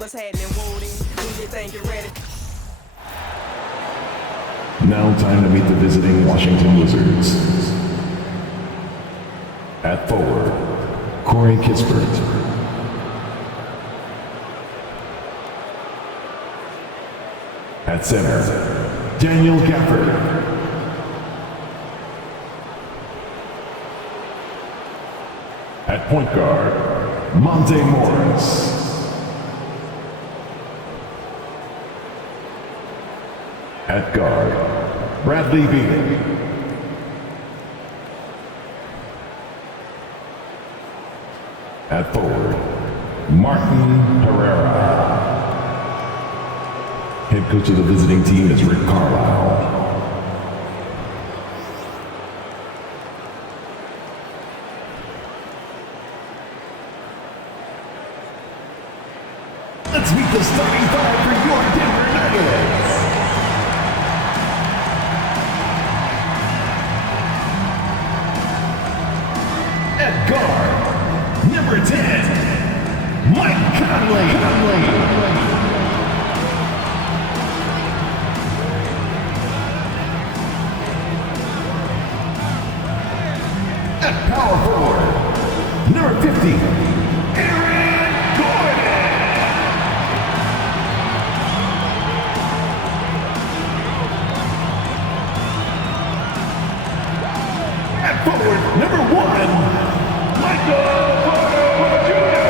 What's happening, Woody? Do you think you're ready? Now time to meet the visiting Washington Wizards. At forward, Corey Kispert. At center, Daniel Gafford. At point guard, Monte Morris. At guard, Bradley Beal. At forward, Martin Herrera. Head coach of the visiting team is Rick Carlisle. Let's meet the starting five for your Denver Nuggets. At guard, number 10, Mike Conley. At power forward, number 50, Aaron Gordon. At forward, number 1, Michael Porter Jr.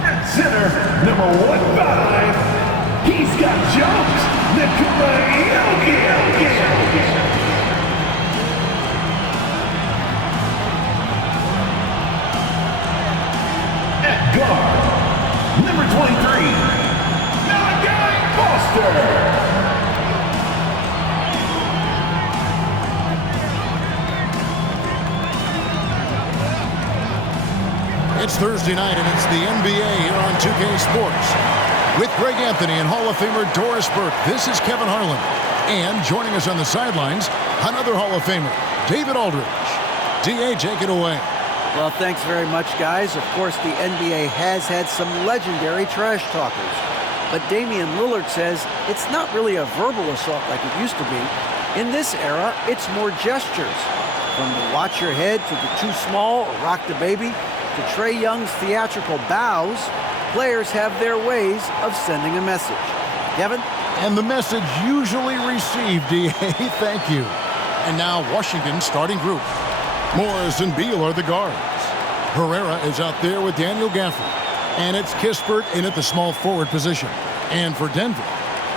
At center, number 15, he's got jumped, Nikola Jokic. At guard, number 23, Nuggest Foster. It's Thursday night, and it's the NBA here on 2K Sports. With Greg Anthony and Hall of Famer Doris Burke, this is Kevin Harlan. And joining us on the sidelines, another Hall of Famer, David Aldridge. D.A., take it away. Well, thanks very much, guys. Of course, the NBA has had some legendary trash talkers. But Damian Lillard says it's not really a verbal assault like it used to be. In this era, it's more gestures. From the watch your head to the too small or rock the baby to Trae Young's theatrical bows, players have their ways of sending a message. Kevin? And the message usually received, D.A. Thank you. And now Washington's starting group. Morris and Beal are the guards. Herrera is out there with Daniel Gafford. And it's Kispert in at the small forward position. And for Denver,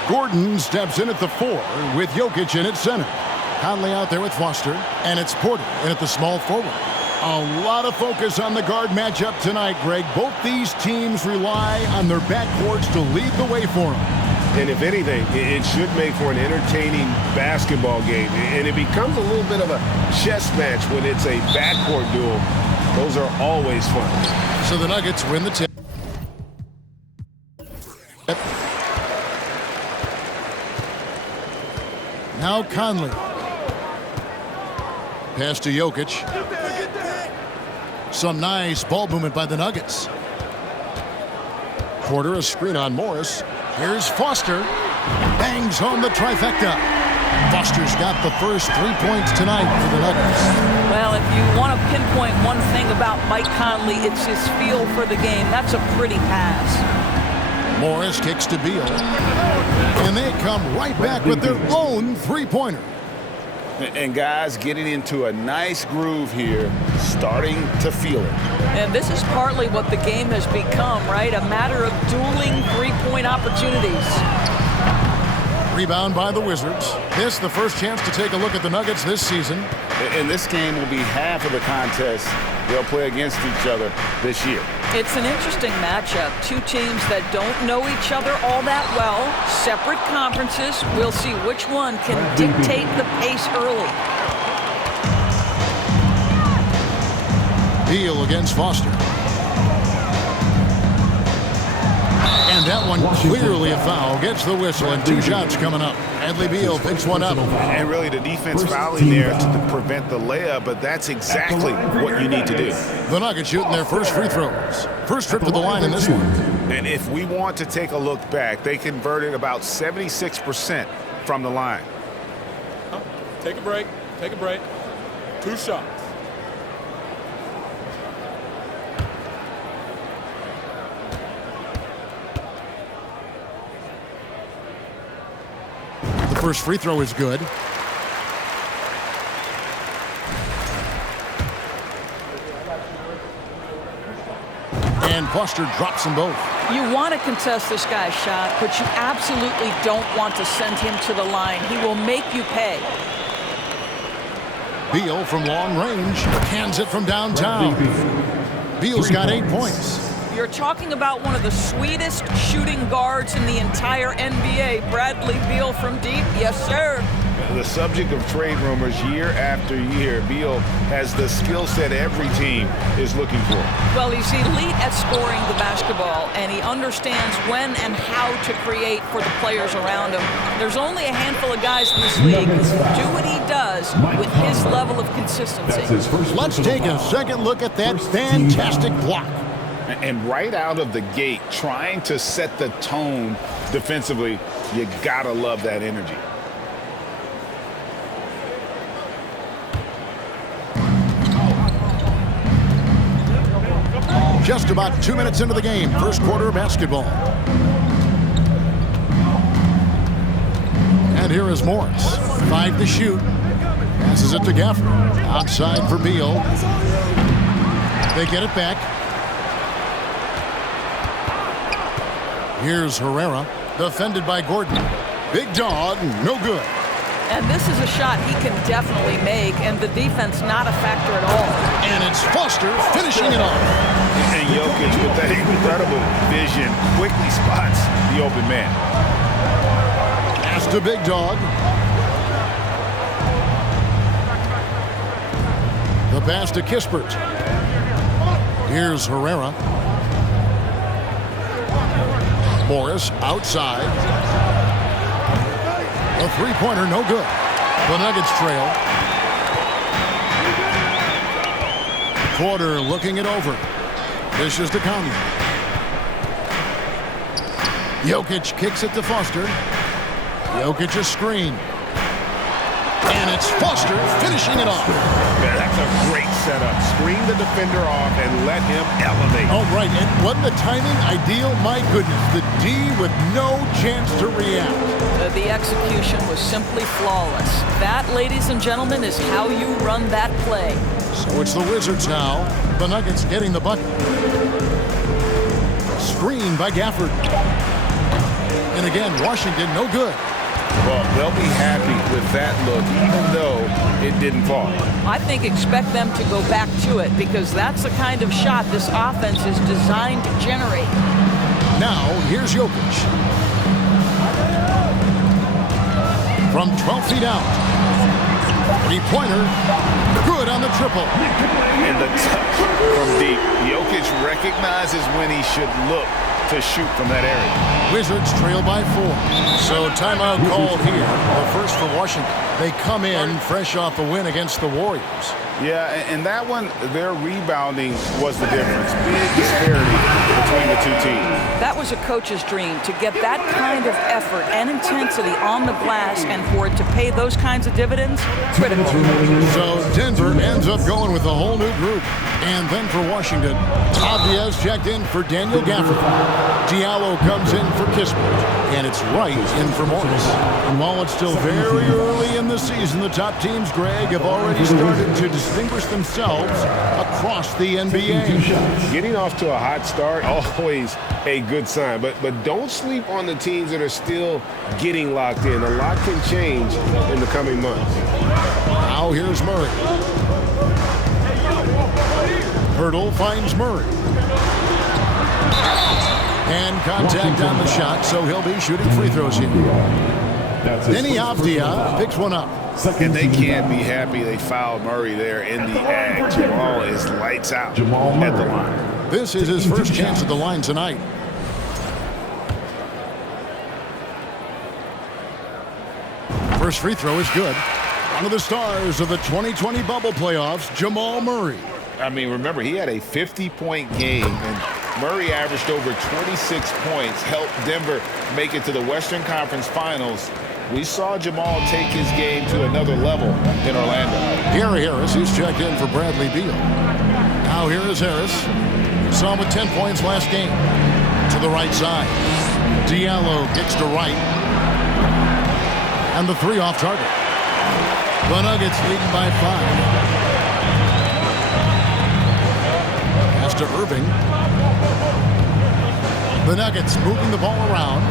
Gordon steps in at the 4 with Jokic in at center. Conley out there with Foster. And it's Porter in at the small forward. A lot of focus on the guard matchup tonight, Greg. Both these teams rely on their backcourts to lead the way for them. And if anything, it should make for an entertaining basketball game. And it becomes a little bit of a chess match when it's a backcourt duel. Those are always fun. So the Nuggets win the tip. Now Conley. Pass to Jokic. Some nice ball movement by the Nuggets. Porter, a screen on Morris. Here's Foster. Bangs home the trifecta. Foster's got the first 3 points tonight for the Nuggets. Well, if you want to pinpoint one thing about Mike Conley, it's his feel for the game. That's a pretty pass. Morris kicks to Beal. And they come right back with their own three-pointer. And guys getting into a nice groove here, starting to feel it. And this is partly what the game has become, right? A matter of dueling three-point opportunities. Rebound by the Wizards. This the first chance to take a look at the Nuggets this season. And this game will be half of the contest they'll play against each other this year. It's an interesting matchup. Two teams that don't know each other all that well. Separate conferences. We'll see which one can dictate the pace early. Beal against Foster. And that one clearly a foul. Gets the whistle, and 2 shots coming up. Bradley Beal picks one up. And really the defense fouling there to prevent the layup, but that's exactly what you need to do. The Nuggets shooting their first free throws. First trip to the line in this one. And if we want to take a look back, they converted about 76% from the line. Take a break. Take a break. 2 shots. The first free throw is good. And Foster drops them both. You want to contest this guy's shot, but you absolutely don't want to send him to the line. He will make you pay. Beal from long range hands it from downtown. Beal's got 8 points. You're talking about one of the sweetest shooting guards in the entire NBA. Bradley Beal from deep. Yes, sir. The subject of trade rumors year after year. Beal has the skill set every team is looking for. Well, he's elite at scoring the basketball, and he understands when and how to create for the players around him. There's only a handful of guys in this league who do what he does with his level of consistency. Let's take a second look at that fantastic block. And right out of the gate, trying to set the tone defensively, you gotta love that energy. Just about 2 minutes into the game, first quarter of basketball. And here is Morris. 5 to shoot. Passes it to Gafford. Outside for Beal. They get it back. Here's Herrera. Defended by Gordon. Big dog, no good. And this is a shot he can definitely make, and the defense not a factor at all. And it's Foster finishing it off. And Jokic with that incredible vision quickly spots the open man. Pass to Big Dog. The pass to Kispert. Here's Herrera. Morris outside. A three-pointer, no good. The Nuggets trail. Porter looking it over. This is to Conley. Jokic kicks it to Foster. Jokic a screen. And it's Foster finishing it off. Yeah, that's a great setup. Screen the defender off and let him elevate. Oh, right. And wasn't the timing ideal? My goodness. The D with no chance to react. The execution was simply flawless. That, ladies and gentlemen, is how you run that play. So it's the Wizards now. The Nuggets getting the bucket. Screen by Gafford. And again, Washington, no good. Well, they'll be happy with that look, even though it didn't fall. I think expect them to go back to it, because that's the kind of shot this offense is designed to generate. Now, here's Jokic. From 12 feet out. Three-pointer. Good on the triple. And the touch from deep. Jokic recognizes when he should look to shoot from that area. Wizards trail by 4. So timeout called here. The first for Washington. They come in fresh off a win against the Warriors. Yeah, and that one, their rebounding was the difference. Big disparity between the two teams. That was a coach's dream, to get that kind of effort and intensity on the glass, and for it to pay those kinds of dividends, critical. So Denver ends up going with a whole new group. And then for Washington, Abdias checked in for Daniel Gafford. Diallo comes in for Kispert. And it's Wright in for Morris. And while it's still very early in the season, the top teams, Greg, have already started to distinguish themselves across the NBA. Getting off to a hot start, always a good sign. But don't sleep on the teams that are still getting locked in. A lot can change in the coming months. Now here's Murray. Hurdle finds Murray. And contact on the shot, so he'll be shooting free throws here. Denny Avdia picks one up. And they can't be happy they fouled Murray there in the act. Jamal is lights out at the line. This is his first chance at the line tonight. First free throw is good. One of the stars of the 2020 bubble playoffs, Jamal Murray. I mean, remember, he had a 50-point game, and Murray averaged over 26 points, helped Denver make it to the Western Conference Finals. We saw Jamal take his game to another level in Orlando. Gary Harris, he's checked in for Bradley Beal. Now here is Harris. Saw him with 10 points last game. To the right side. Diallo kicks to right. And the three off target. The Nuggets leading by 5. Pass to Irving. The Nuggets moving the ball around.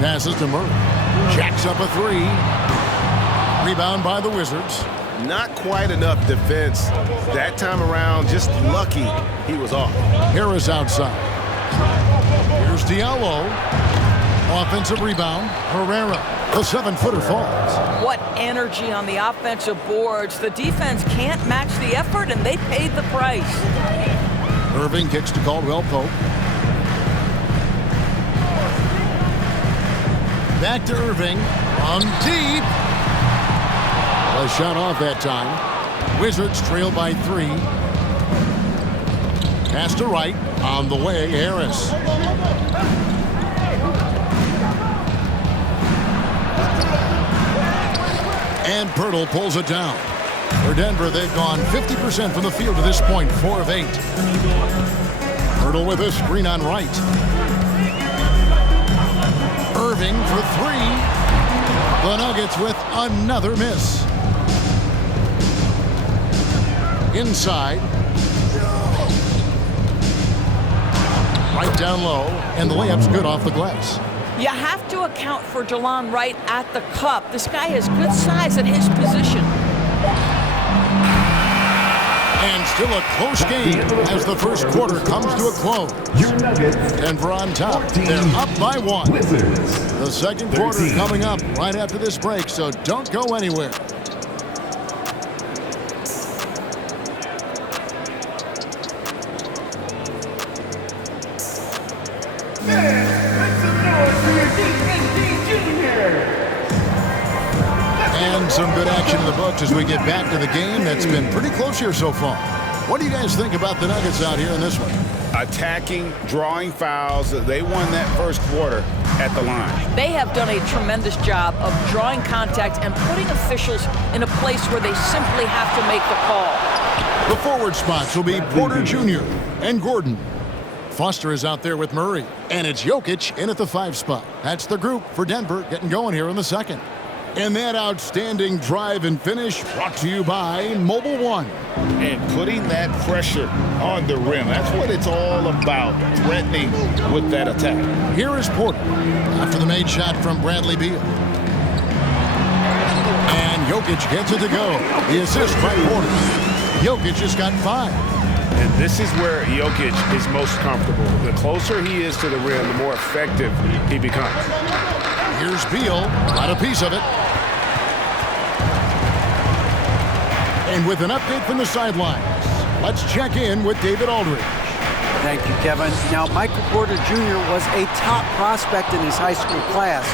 Passes to Murray. Jacks up a 3. Rebound by the Wizards. Not quite enough defense that time around. Just lucky he was off. Harris outside. Here's Diallo. Offensive rebound. Herrera. The 7-footer falls. What energy on the offensive boards. The defense can't match the effort, and they paid the price. Irving kicks to Caldwell Pope. Back to Irving. On deep. A shot off that time. Wizards trail by 3. Pass to right. On the way, Harris. And Pirtle pulls it down. For Denver, they've gone 50% from the field to this point, 4 of 8. Pirtle with a screen on right. Irving for 3. The Nuggets with another miss. Inside. Right down low, and the layup's good off the glass. You have to account for Delon Wright at the cup. This guy has good size at his position. And still a close game as the first quarter comes to a close. Denver on top. They're up by 1. The second quarter coming up right after this break, so don't go anywhere. And some good action in the books as we get back to the game that's been pretty close here so far. What do you guys think about the Nuggets out here in this one? Attacking, drawing fouls. They won that first quarter at the line. They have done a tremendous job of drawing contact and putting officials in a place where they simply have to make the call. The forward spots will be Porter Jr. and Gordon. Foster is out there with Murray. And it's Jokic in at the 5 spot. That's the group for Denver getting going here in the second. And that outstanding drive and finish brought to you by Mobile One. And putting that pressure on the rim. That's what it's all about, threatening with that attack. Here is Porter after the made shot from Bradley Beal. And Jokic gets it to go. The assist by Porter. Jokic has got 5. And this is where Jokic is most comfortable. The closer he is to the rim, the more effective he becomes. Here's Beal, got a piece of it. And with an update from the sidelines, let's check in with David Aldridge. Thank you, Kevin. Now, Michael Porter Jr. was a top prospect in his high school class,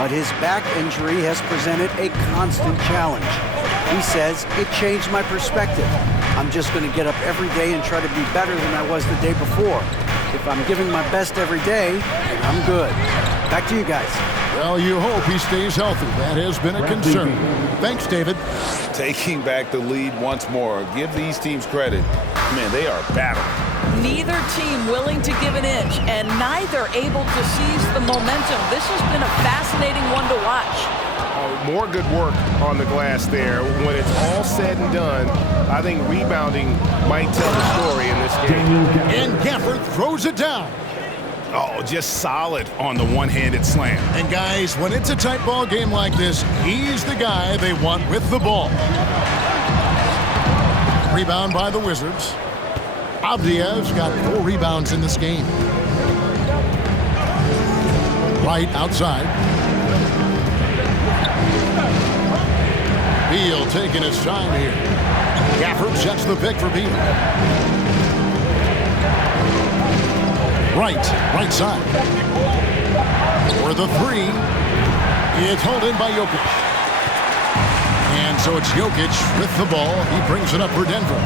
but his back injury has presented a constant challenge. He says, it changed my perspective. I'm just going to get up every day and try to be better than I was the day before. If I'm giving my best every day, I'm good. Back to you guys. Well, you hope he stays healthy. That has been a concern. Thanks, David. Taking back the lead once more. Give these teams credit. Man, they are battling. Neither team willing to give an inch, and neither able to seize the momentum. This has been a fascinating one to watch. More good work on the glass there. When it's all said and done, I think rebounding might tell the story in this game. And Gafford throws it down. Oh, just solid on the one-handed slam. And guys, when it's a tight ball game like this, he's the guy they want with the ball. Rebound by the Wizards. Avdiev's got 4 rebounds in this game. Right outside. Beal taking his time here. Gafford sets the pick for Beal. Right side. For the 3. It's hauled in by Jokic. And so it's Jokic with the ball. He brings it up for Denver.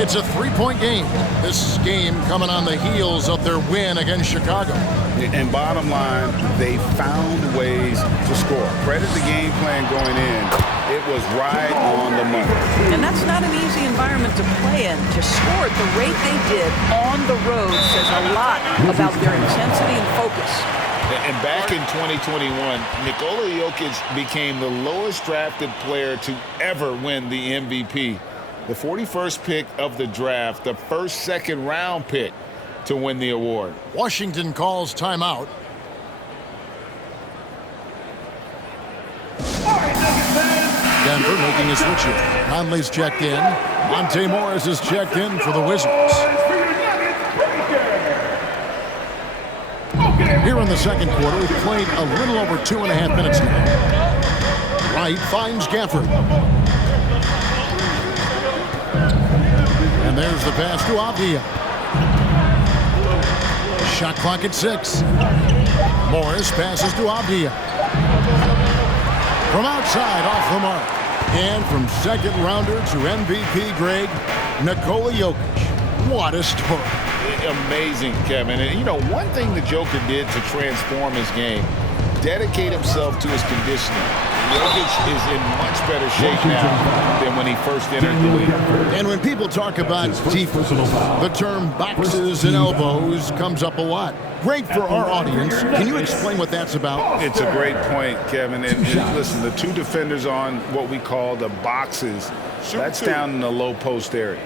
It's a three-point game. This game coming on the heels of their win against Chicago. And bottom line, they found ways to score. Credit the game plan going in. It was right on the money. And that's not an easy environment to play in. To score at the rate they did on the road says a lot about their intensity and focus. And back in 2021, Nikola Jokic became the lowest drafted player to ever win the MVP. The 41st pick of the draft, the first second-round pick to win the award. Washington calls timeout. Denver making a switch here. Conley's checked in. Monte Morris is checked in for the Wizards. Here in the second quarter, we've played a little over 2.5 minutes now. Wright finds Gafford. And there's the pass to Avdia. Shot clock at 6. Morris passes to Avdia. From outside, off the mark. And from second rounder to MVP Greg, Nikola Jokic. What a story. Amazing, Kevin. And, you know, one thing the Joker did to transform his game, dedicate himself to his conditioning. Jokic is in much better shape now than when he first entered the league. And when people talk about defense, the term boxes and elbows comes up a lot. Great for our audience. Can you explain what that's about? It's a great point, Kevin. And listen, the two defenders on what we call the boxes, that's down in the low post area.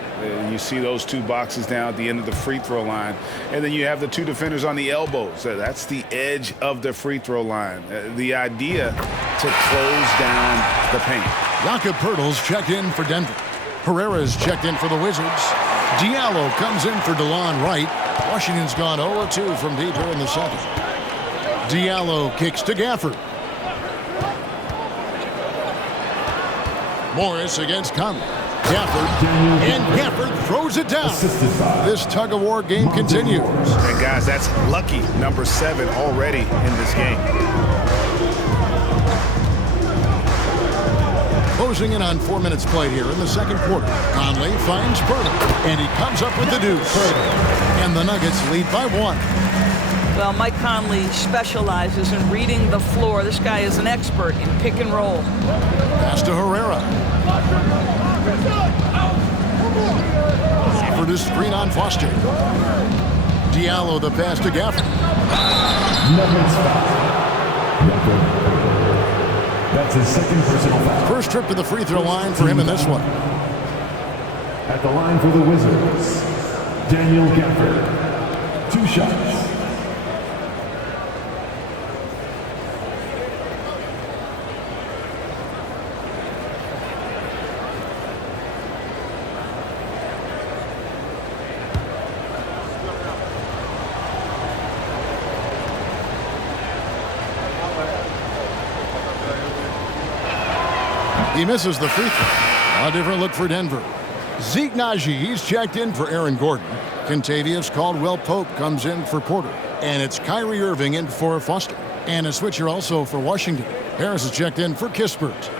You see those two boxes down at the end of the free throw line. And then you have the two defenders on the elbows. That's the edge of the free throw line. The idea to close down the paint. Jakob Poeltl's checked in for Denver. Herrera's checked in for the Wizards. Diallo comes in for DeLon Wright. Washington's gone 0-2 from deep here in the second. Diallo kicks to Gafford. Morris against Conley. Gafford, and Gafford throws it down. This tug-of-war game continues. And guys, that's lucky number 7 already in this game. Closing in on 4 minutes played here in the second quarter. Conley finds Poeltl, and he comes up with the deuce. And the Nuggets lead by 1. Well, Mike Conley specializes in reading the floor. This guy is an expert in pick and roll. Pass to Herrera. Gafford is screen on Foster. Diallo the pass to Gafford. That's his second personal foul. First trip to the free throw line for him in this one. At the line for the Wizards, Daniel Gafford. 2 shots. He misses the free throw. A different look for Denver. Zeke Naji, he's checked in for Aaron Gordon. Kentavious Caldwell-Pope comes in for Porter. And it's Kyrie Irving in for Foster. And a switcher also for Washington. Harris is checked in for Kispert.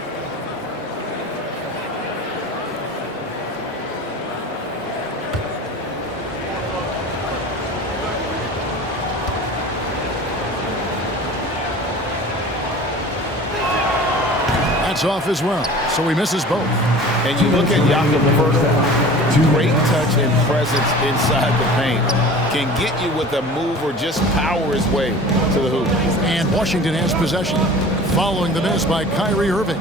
That's off as well, so he misses both. And you look at Jakob Poeltl, great touch and presence inside the paint. Can get you with a move or just power his way to the hoop. And Washington has possession, following the miss by Kyrie Irving.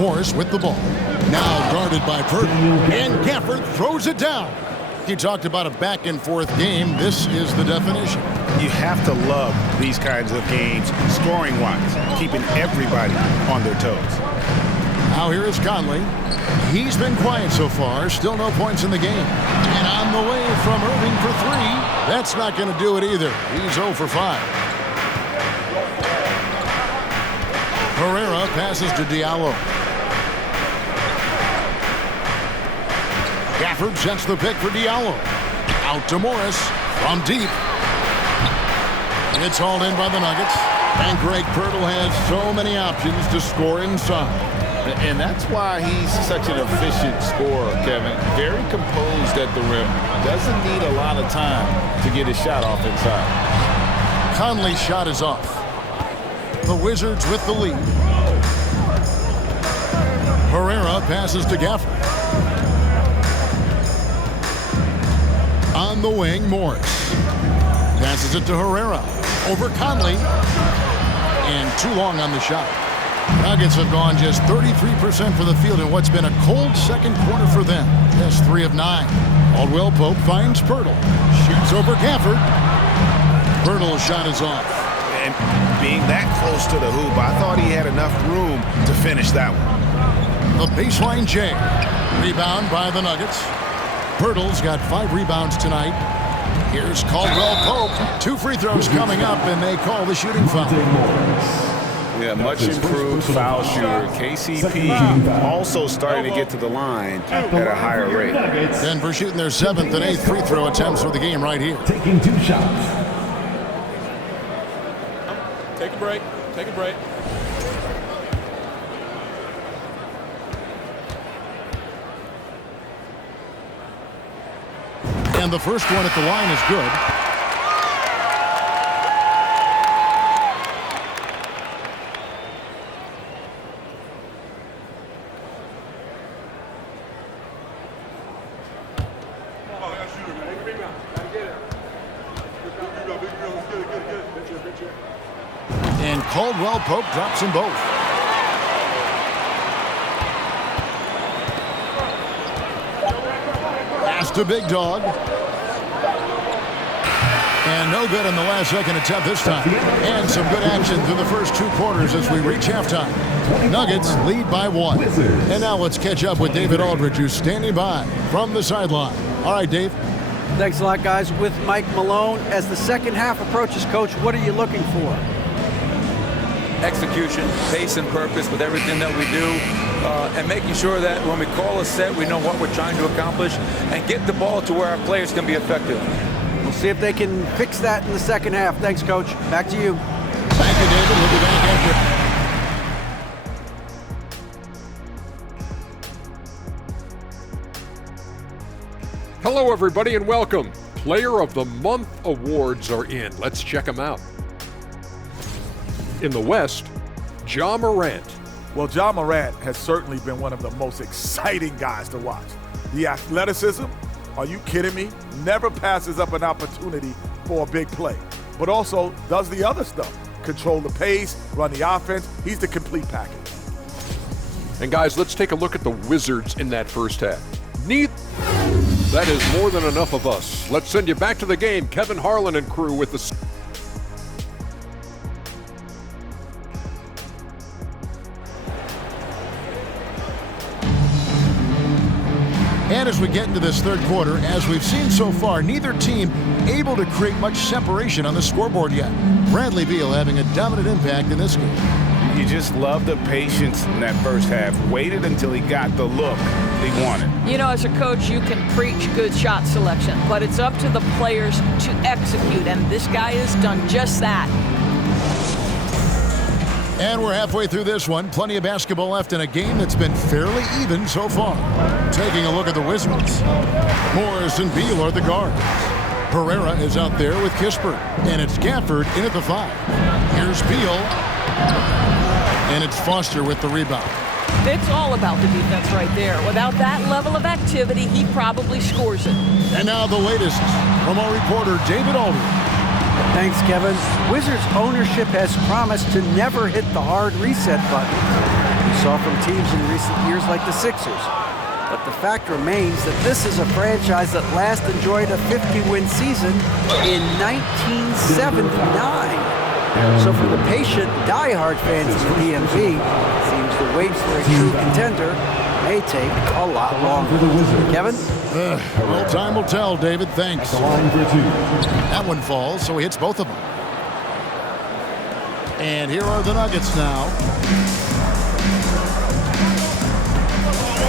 Morris with the ball. Now guarded by Poeltl. And Gafford throws it down. You talked about a back-and-forth game. This is the definition. You have to love these kinds of games, scoring-wise, keeping everybody on their toes. Now here is Conley. He's been quiet so far. Still no points in the game. And on the way from Irving for 3. That's not going to do it either. He's 0 for 5. Herrera passes to Diallo. Gafford sets the pick for Diallo. Out to Morris from deep. It's hauled in by the Nuggets. And Greg Pirtle has so many options to score inside. And that's why he's such an efficient scorer, Kevin. Very composed at the rim. Doesn't need a lot of time to get his shot off inside. Conley's shot is off. The Wizards with the lead. Herrera passes to Gafford. On the wing, Morris. Passes it to Herrera. Over Conley. And too long on the shot. Nuggets have gone just 33% for the field in what's been a cold second quarter for them. That's 3 of 9. Caldwell Pope finds Pirtle. Shoots over Gafford. Pirtle's shot is off. And being that close to the hoop, I thought he had enough room to finish that one. The baseline J. Rebound by the Nuggets. Pirtle's got 5 rebounds tonight. Here's Caldwell Pope. 2 free throws coming up, and they call the shooting foul. Yeah, much improved foul shooter. KCP also starting to get to the line at a higher rate. Denver shooting their 7th and 8th free throw attempts for the game right here. Taking 2 shots. Take a break. Take a break. And the first one at the line is good. And Caldwell Pope drops them both. Pass to Big Dog. And no good on the last second attempt this time. And some good action through the first 2 quarters as we reach halftime. Nuggets lead by 1. And now let's catch up with David Aldridge, who's standing by from the sideline. All right, Dave. Thanks a lot, guys. With Mike Malone, as the second half approaches, Coach, what are you looking for? Execution, pace and purpose with everything that we do, and making sure that when we call a set, we know what we're trying to accomplish and get the ball to where our players can be effective. We'll see if they can fix that in the second half. Thanks, Coach. Back to you. Thank you, David. We'll be back after. Hello, everybody, and welcome. Player of the Month awards are in. Let's check them out. In the West, Ja Morant. Well, Ja Morant has certainly been one of the most exciting guys to watch. The athleticism, are you kidding me? Never passes up an opportunity for a big play, but also does the other stuff. Control the pace, run the offense. He's the complete package. And guys, let's take a look at the Wizards in that first half. That is more than enough of us. Let's send you back to the game. Kevin Harlan and crew with the... And as we get into this third quarter, as we've seen so far, neither team able to create much separation on the scoreboard yet. Bradley Beal having a dominant impact in this game. You just love the patience in that first half. Waited until he got the look he wanted. You know, as a coach, you can preach good shot selection, but it's up to the players to execute, and this guy has done just that. And we're halfway through this one. Plenty of basketball left in a game that's been fairly even so far. Taking a look at the Wizards. Morris and Beal are the guards. Herrera is out there with Kispert. And it's Gafford in at the 5. Here's Beal. And it's Foster with the rebound. It's all about the defense right there. Without that level of activity, he probably scores it. And now the latest from our reporter, David Aldridge. Thanks, Kevin. Wizards ownership has promised to never hit the hard reset button we saw from teams in recent years like the Sixers. But the fact remains that this is a franchise that last enjoyed a 50-win season in 1979. So for the patient, die-hard fans of the DMV, it seems the wait for a true contender may take a lot longer. Kevin? Well, time will tell, David. Thanks. That one falls, so he hits both of them. And here are the Nuggets now.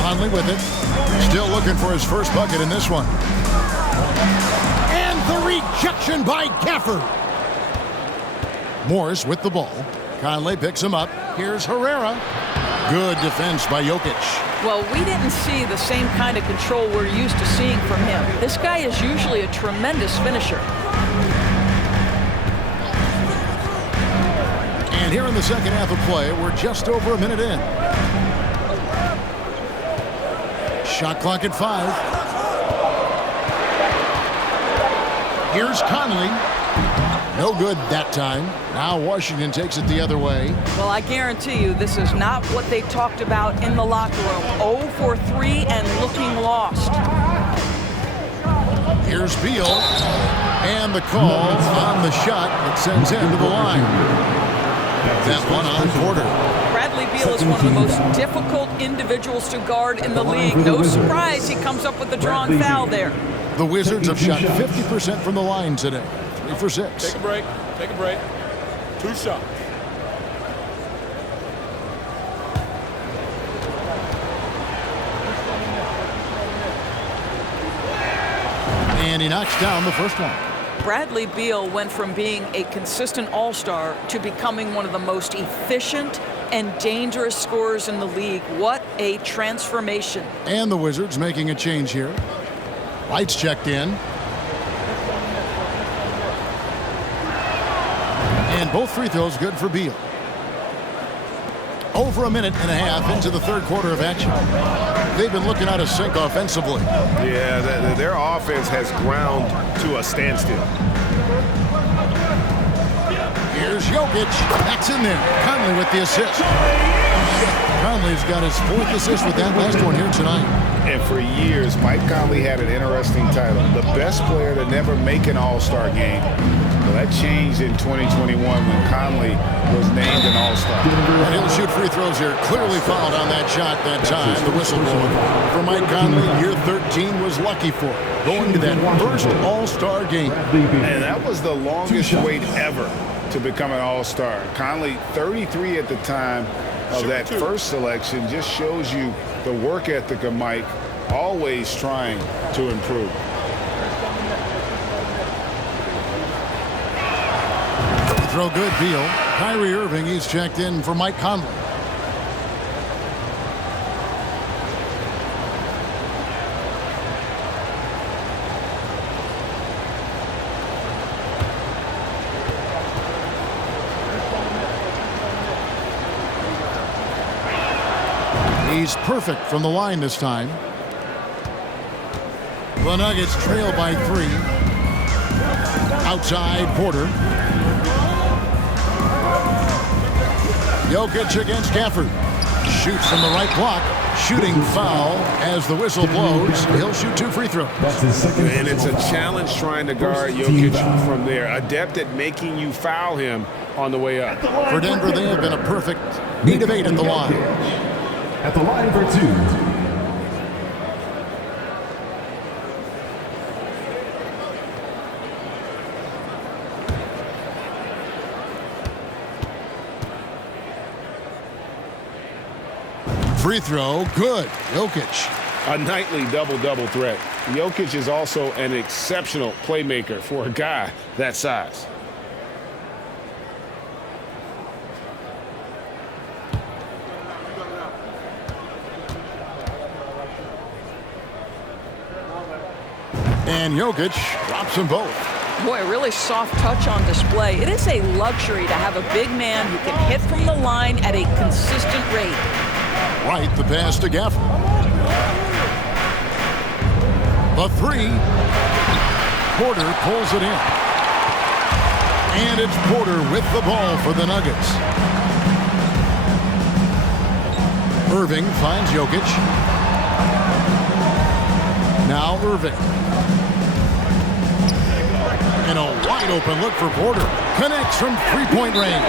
Conley with it. Still looking for his first bucket in this one. And the rejection by Gafford. Morris with the ball. Conley picks him up. Here's Herrera. Good defense by Jokic. Well, we didn't see the same kind of control we're used to seeing from him. This guy is usually a tremendous finisher. And here in the second half of play, we're just over a minute in. Shot clock at 5. Here's Conley. No good that time. Now Washington takes it the other way. Well, I guarantee you this is not what they talked about in the locker room. 0 for 3 and looking lost. Here's Beal. And the call on the shot that sends him to the line. That one on Porter. Bradley Beal is one of the most difficult individuals to guard in the league. No surprise he comes up with the drawn foul there. The Wizards have shot 50% from the line today. 3 for 6. Take a break. Take a break. 2 shots. And he knocks down the first one. Bradley Beal went from being a consistent all-star to becoming one of the most efficient and dangerous scorers in the league. What a transformation. And the Wizards making a change here. Lights checked in. And both free throws good for Beal. Over a minute and a half into the third quarter of action. They've been looking out of sync offensively. Yeah, their offense has ground to a standstill. Here's Jokic. That's in there. Conley with the assist. Conley's got his 4th assist with that last one here tonight. And for years, Mike Conley had an interesting title. The best player to never make an all-star game. Well, that changed in 2021 when Conley was named an all-star. And he'll shoot free throws here. Clearly fouled on that shot that time. The whistle blowing. For Mike Conley, year 13 was lucky for him. Going to that first all-star game. And that was the longest wait ever to become an all-star. Conley, 33 at the time of that first selection, just shows you the work ethic of Mike, always trying to improve. Throw good, Beal. Kyrie Irving, he's checked in for Mike Conley. He's perfect from the line this time. The Nuggets trail by 3. Outside, Porter. Jokic against Gafford. Shoots from the right block. Shooting foul as the whistle blows. He'll shoot 2 free throws. And it's a challenge trying to guard Jokic from there. Adept at making you foul him on the way up. For Denver, they have been a perfect 8 of 8 at the line. At the line for 2. Free throw, good. Jokic. A nightly double-double threat. Jokic is also an exceptional playmaker for a guy that size. And Jokic drops them both. Boy, a really soft touch on display. It is a luxury to have a big man who can hit from the line at a consistent rate. Right, the pass to Gafford. The 3. Porter pulls it in. And it's Porter with the ball for the Nuggets. Irving finds Jokic. Now Irving. And a wide open look for Porter. Connects from 3-point range.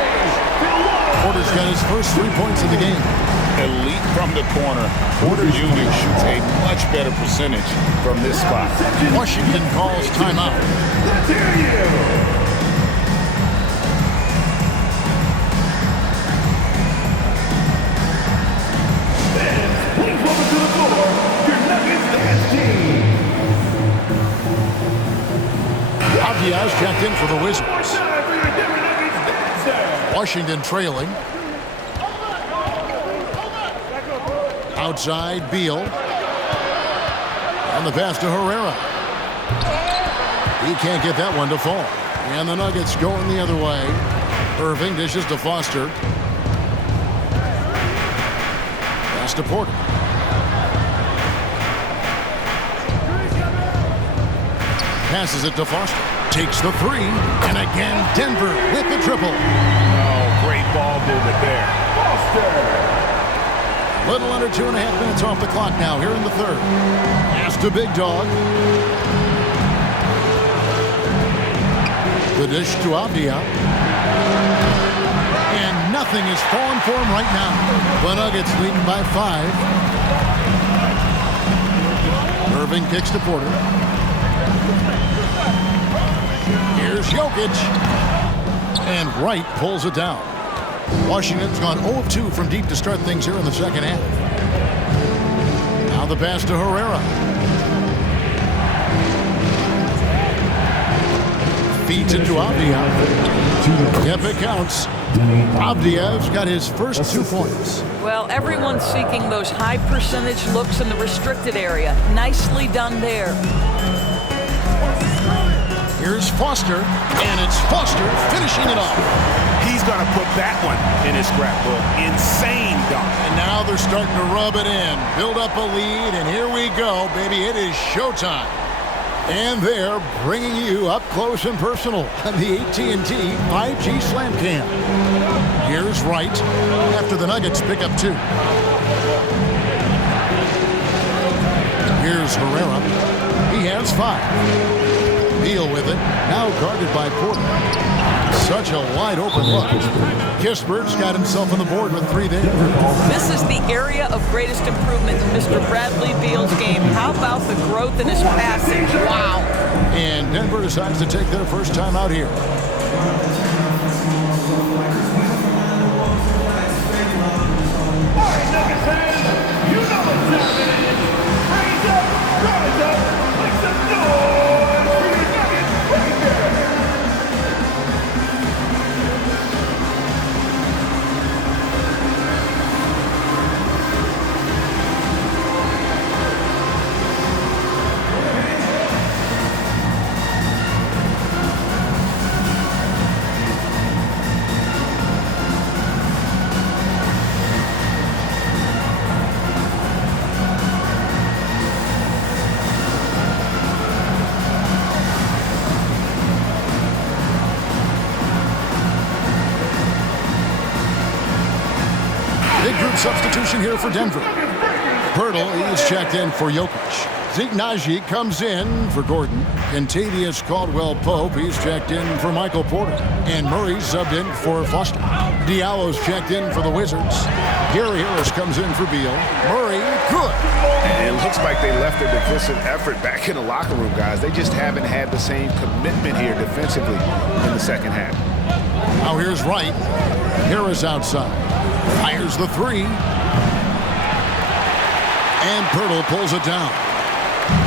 Porter's got his first 3 points of the game. Elite from the corner. Porter Jr. shoots a much better percentage from this spot. Washington calls timeout. Please welcome to the floor your Nuggets dance team. Diaz checked in for the Wizards. Washington trailing. Outside, Beal. And the pass to Herrera. He can't get that one to fall. And the Nuggets going the other way. Irving dishes to Foster. Pass to Porter. Passes it to Foster. Takes the three. And again, Denver with the triple. Oh, great ball movement there. Little under 2.5 minutes off the clock now here in the third. Pass to Big Dog. The dish to Avdia. And nothing is falling for him right now. The Nuggets leading by 5. Irving kicks to Porter. Here's Jokic. And Wright pulls it down. Washington's gone 0 of 2 from deep to start things here in the second half. Now the pass to Herrera. Feeds it to Avdia. Yep, it counts. Avdia's got his first 2 points. Well, everyone's seeking those high percentage looks in the restricted area. Nicely done there. Here's Foster, and it's Foster finishing it off. He's going to put that one in his scrapbook. Insane dunk. And now they're starting to rub it in, build up a lead, and here we go, baby. It is showtime. And they're bringing you up close and personal on the AT&T 5G Slam Cam. Here's Wright after the Nuggets pick up 2. Here's Herrera. He has 5. Beal with it, now guarded by Porter. Such a wide open look. Kispert's got himself on the board with 3 there. This is the area of greatest improvement in Mr. Bradley Beal's game. How about the growth in his passing? Wow. And Denver decides to take their first time out here. Substitution here for Denver. Pirtle is checked in for Jokic. Zignaji comes in for Gordon. Kentavious Caldwell-Pope, he's checked in for Michael Porter. And Murray's subbed in for Foster. Diallo's checked in for the Wizards. Gary Harris comes in for Beal. Murray, good. And it looks like they left their defensive effort back in the locker room, guys. They just haven't had the same commitment here defensively in the second half. Now here's Wright. Harris outside. Fires the 3. And Pirtle pulls it down.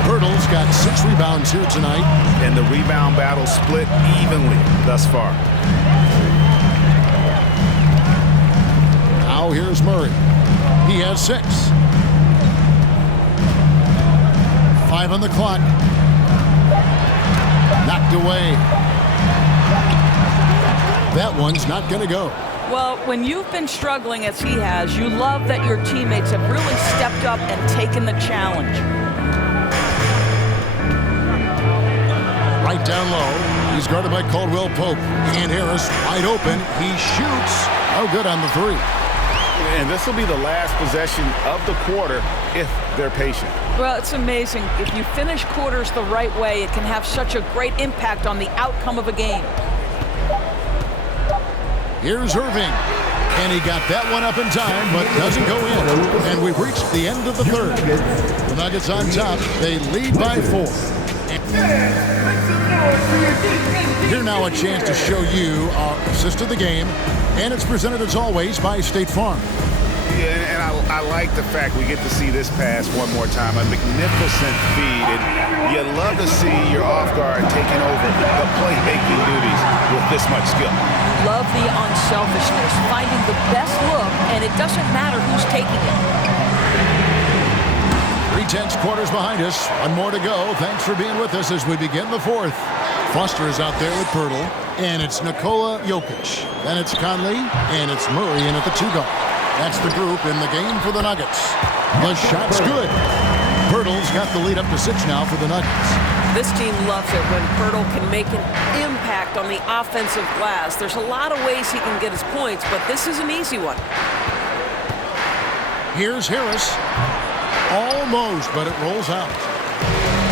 Pirtle's got 6 rebounds here tonight. And the rebound battle split evenly thus far. Now here's Murray. He has 6. 5 on the clock. Knocked away. That one's not going to go. Well, when you've been struggling as he has, you love that your teammates have really stepped up and taken the challenge. Right down low. He's guarded by Caldwell-Pope. And Harris wide open. He shoots. Oh, good on the 3. And this will be the last possession of the quarter if they're patient. Well, it's amazing. If you finish quarters the right way, it can have such a great impact on the outcome of a game. Here's Irving. And he got that one up in time, but doesn't go in. And we've reached the end of the third. The Nuggets on top. They lead by 4. Here now a chance to show you our assist of the game. And it's presented as always by State Farm. Yeah, and I like the fact we get to see this pass one more time. A magnificent feed, and you love to see your off guard taking over the playmaking duties with this much skill. Love the unselfishness, finding the best look, and it doesn't matter who's taking it. 3/10 quarters behind us. One more to go. Thanks for being with us as we begin the fourth. Foster is out there with Pirtle, and it's Nikola Jokic. Then it's Conley, and it's Murray in at the 2 guard. That's the group in the game for the Nuggets. The shot's good. Pirtle's got the lead up to 6 now for the Nuggets. This team loves it when Pirtle can make an impact on the offensive glass. There's a lot of ways he can get his points, but this is an easy one. Here's Harris. Almost, but it rolls out.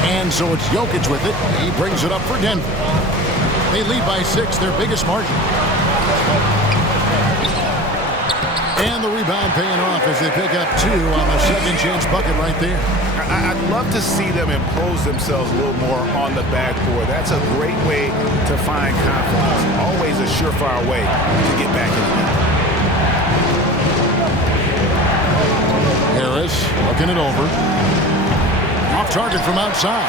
And so it's Jokic with it. He brings it up for Denver. They lead by 6, their biggest margin. And the rebound paying off as they pick up 2 on the second chance bucket right there. I'd love to see them impose themselves a little more on the backboard. That's a great way to find confidence. Always a surefire way to get back in the game. Harris looking it over. Off target from outside.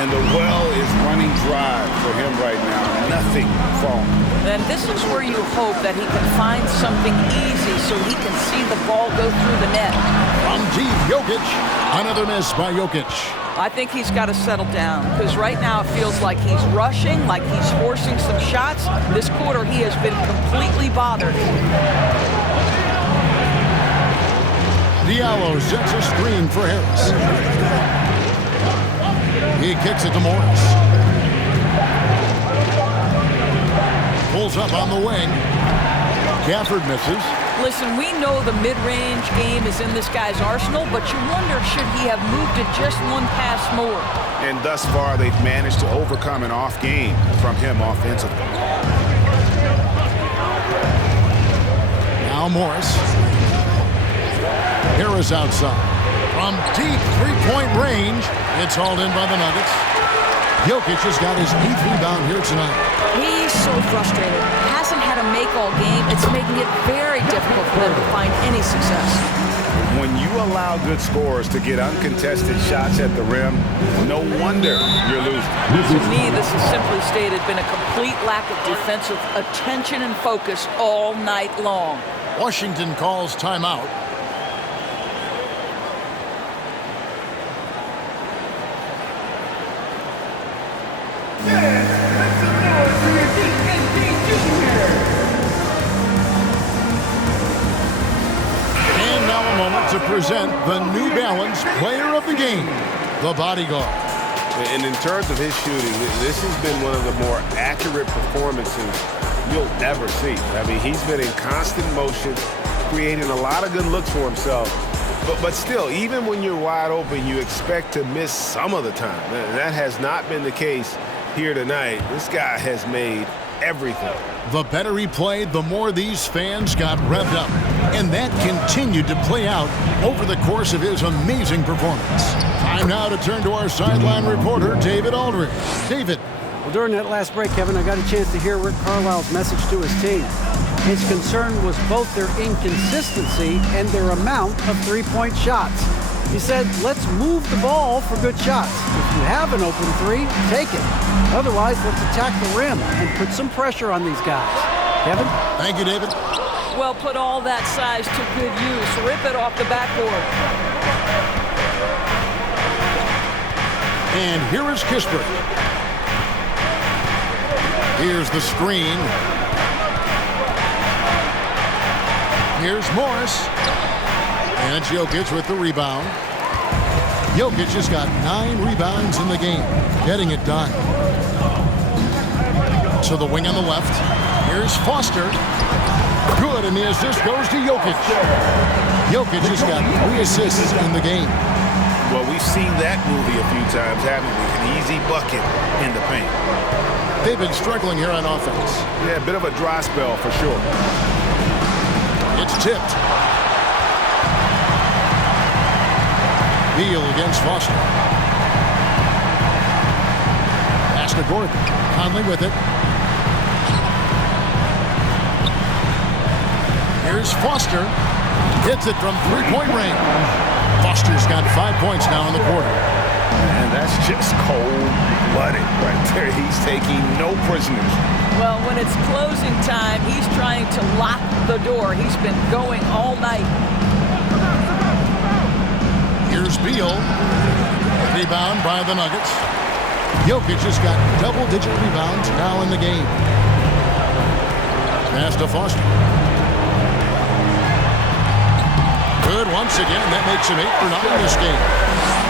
And the well is running dry for him right now. Nothing falling. Then this is where you hope that he can find something easy so he can see the ball go through the net. From deep, Jokic. Another miss by Jokic. I think he's got to settle down because right now it feels like he's rushing, like he's forcing some shots. This quarter he has been completely bothered. Diallo sets a screen for Harris. He kicks it to Morris. Pulls up on the wing. Gafford misses. Listen, we know the mid-range game is in this guy's arsenal, but you wonder should he have moved it just one pass more. And thus far, they've managed to overcome an off game from him offensively. Now Morris. Harris outside. From deep three-point range, it's hauled in by the Nuggets. Jokic has got his 8th rebound here tonight. He's so frustrated. Hasn't had a make all game. It's making it very difficult for them to find any success. When you allow good scorers to get uncontested shots at the rim, no wonder you're losing. To me, this has simply stated been a complete lack of defensive attention and focus all night long. Washington calls timeout. And now a moment to present the New Balance Player of the Game, the Bodyguard. And in terms of his shooting, this has been one of the more accurate performances you'll ever see. I mean, he's been in constant motion, creating a lot of good looks for himself. But still, even when you're wide open, you expect to miss some of the time. That has not been the case here tonight. This guy has made everything. The better he played, the more these fans got revved up. And that continued to play out over the course of his amazing performance. Time now to turn to our sideline reporter, David Aldridge. David. Well, during that last break, Kevin, I got a chance to hear Rick Carlisle's message to his team. His concern was both their inconsistency and their amount of three-point shots. He said, let's move the ball for good shots. If you have an open 3, take it. Otherwise, let's attack the rim and put some pressure on these guys. Kevin? Thank you, David. Well, put all that size to good use. Rip it off the backboard. And here is Kispert. Here's the screen. Here's Morris. And it's Jokic with the rebound. Jokic has got 9 rebounds in the game, getting it done. To the wing on the left. Here's Foster. Good, and the assist goes to Jokic. Jokic has got 3 assists in the game. Well, we've seen that movie a few times, haven't we? An easy bucket in the paint. They've been struggling here on offense. Yeah, a bit of a dry spell for sure. It's tipped. Beal against Foster. Pass to Gordon. Conley with it. Here's Foster. Hits it from three-point range. Foster's got 5 points now in the quarter. And that's just cold-blooded right there. He's taking no prisoners. Well, when it's closing time, he's trying to lock the door. He's been going all night. Here's Beal. Rebound by the Nuggets. Jokic has got double-digit rebounds now in the game. Pass to Foster. Good once again. That makes him 8 for 9 in this game.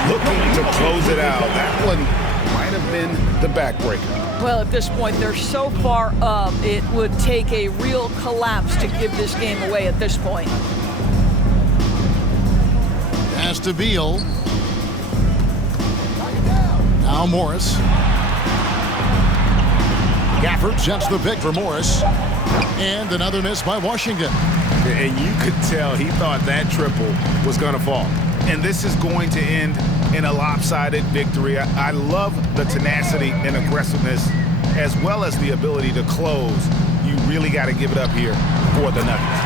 Looking to close it out. That one might have been the backbreaker. Well, at this point, they're so far up, it would take a real collapse to give this game away at this point. Pass to Beal. Now Morris. Gafford sets the pick for Morris. And another miss by Washington. And you could tell he thought that triple was going to fall. And this is going to end in a lopsided victory. I love the tenacity and aggressiveness as well as the ability to close. You really got to give it up here for the Nuggets.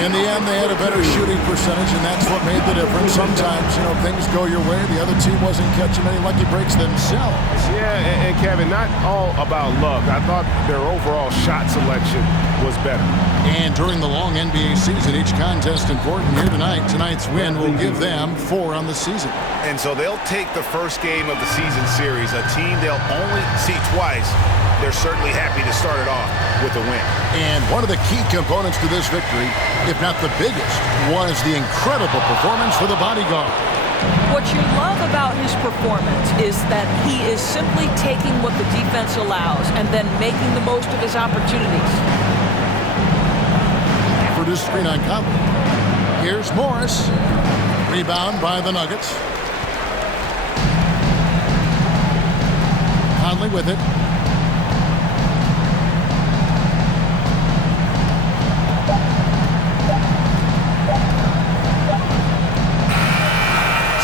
In the end, they had a better shooting percentage, and that's what made the difference. Sometimes, things go your way. The other team wasn't catching many lucky breaks themselves. Yeah, and Kevin, not all about luck. I thought their overall shot selection was better. And during the long NBA season, each contest important here tonight. Tonight's win will give them 4 on the season. And so they'll take the first game of the season series, a team they'll only see twice. They're certainly happy to start it off with a win. And one of the key components to this victory, if not the biggest, was the incredible performance for the bodyguard. What you love about his performance is that he is simply taking what the defense allows and then making the most of his opportunities. For this screen on Conley. Here's Morris. Rebound by the Nuggets. Conley with it.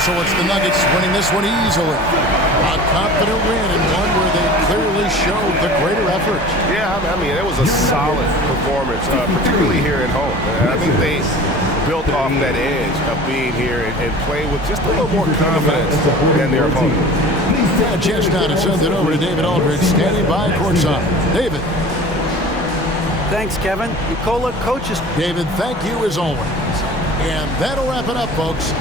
So it's the Nuggets winning this one easily. A confident win and one where they clearly showed the greater effort. Yeah, I mean, it was a solid performance, particularly here at home. I think they built off that edge of being here and played with just a little more confidence than their opponent. A chance now to send it over to David Aldridge, standing by courtside. David. Thanks, Kevin. Nicola, coaches. David, thank you as always. And that'll wrap it up, folks.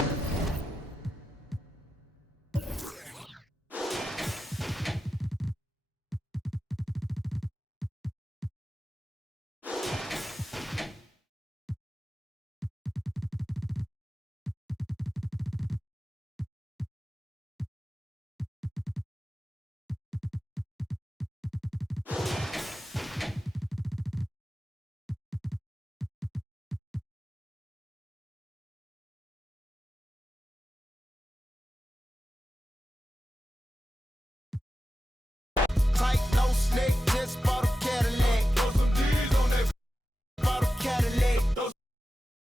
Tight, no snake.